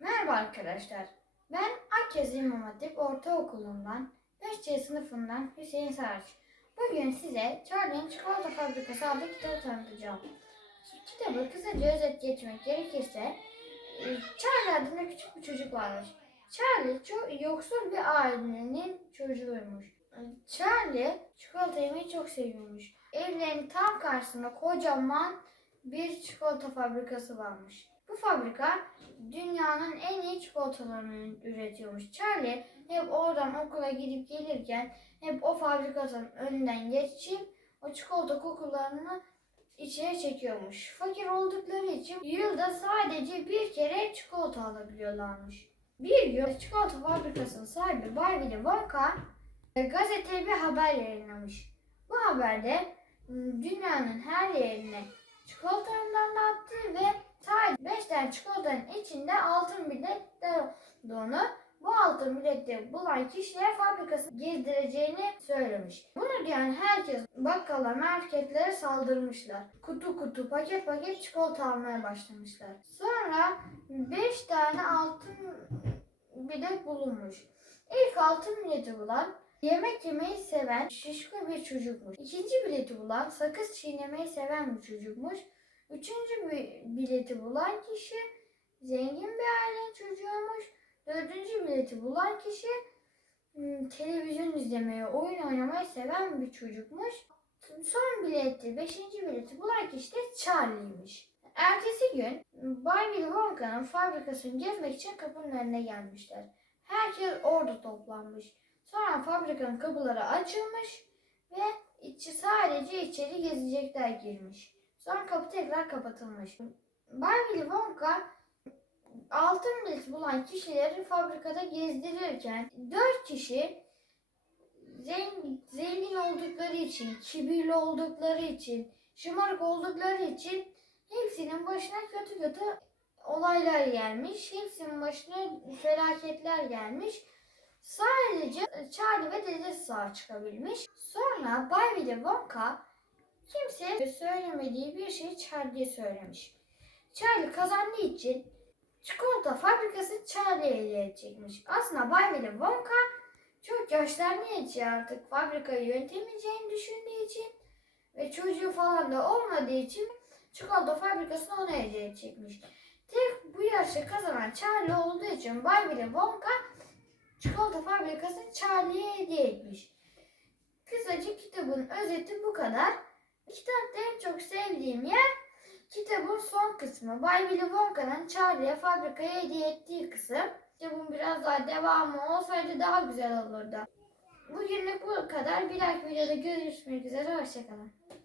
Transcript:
Merhaba arkadaşlar. Ben Akyazı İmam Hatip Ortaokulu'ndan 5C sınıfından Hüseyin Saraç. Bugün size Charlie'nin Çikolata Fabrikası adlı kitabı tanıtacağım. Kitabı kısaca özet geçmek gerekirse e, Charlie adında küçük bir çocuk varmış. Charlie çok yoksul bir ailenin çocuğuymuş. E, Charlie çikolata yemeyi çok seviyormuş. Evlerinin tam karşısında kocaman bir çikolata fabrikası varmış. Fabrika dünyanın en iyi çikolatalarını üretiyormuş. Charlie hep oradan okula gidip gelirken hep o fabrikanın önünden geçip o çikolata kokularını içine çekiyormuş. Fakir oldukları için yılda sadece bir kere çikolata alabiliyorlarmış. Bir gün çikolata fabrikasının sahibi Bay Willy Wonka gazeteye bir haber yayınlamış. Bu haberde m, dünyanın her yerine çikolatalarından dağıttığı ve sadece 5 tane çikolatanın içinde altın biletler olduğunu, bu altın biletleri bulan kişilere fabrikası gezdireceğini söylemiş. Bunu diyen herkes bakkala, marketlere saldırmışlar. Kutu kutu, paket paket çikolata almaya başlamışlar. Sonra 5 tane altın bilet bulunmuş. İlk altın bileti bulan yemek yemeyi seven şişko bir çocukmuş. İkinci bileti bulan sakız çiğnemeyi seven bir çocukmuş. Üçüncü bi- bileti bulan kişi zengin bir ailenin çocuğuymuş. Dördüncü bileti bulan kişi hmm, televizyon izlemeyi, oyun oynamayı seven bir çocukmuş. Son bileti, beşinci bileti bulan kişi de Charlie'ymiş. Ertesi gün Bay Willy Wonka'nın fabrikasını gezmek için kapının önüne gelmişler. Herkes orada toplanmış. Sonra fabrikanın kapıları açılmış ve içi sadece içeri gezecekler girmiş. Sonra kapı tekrar kapatılmış. Bay Willy Wonka altın bilet bulan kişileri fabrikada gezdirirken dört kişi zengin, zengin oldukları için, kibirli oldukları için, şımarık oldukları için hepsinin başına kötü kötü olaylar gelmiş. Hepsinin başına felaketler gelmiş. Sadece Charlie ve dedesi sağ çıkabilmiş. Sonra Bay Willy Wonka kimseye söylemediği bir şeyi Charlie'ye söylemiş. Charlie kazandığı için çikolata fabrikası Charlie'ye hediye. Aslında Bay Willy Wonka çok yaşlandığı için artık fabrikayı yönetemeyeceğini düşündüğü için ve çocuğu falan da olmadığı için çikolata fabrikasını ona hediye. Tek bu yarışı kazanan Charlie olduğu için Bay Willy Wonka çikolata fabrikasını Charlie'ye hediye etmiş. Kısaca kitabın özeti bu kadar. Kitapta en çok sevdiğim yer kitabın son kısmı. Bay Willy Wonka'nın Charlie'ye fabrikaya hediye ettiği kısım. Kitabın biraz daha devamı olsaydı daha güzel olurdu. Bugünlük bu kadar. Bir dahaki videoda görüşmek üzere. Hoşçakalın.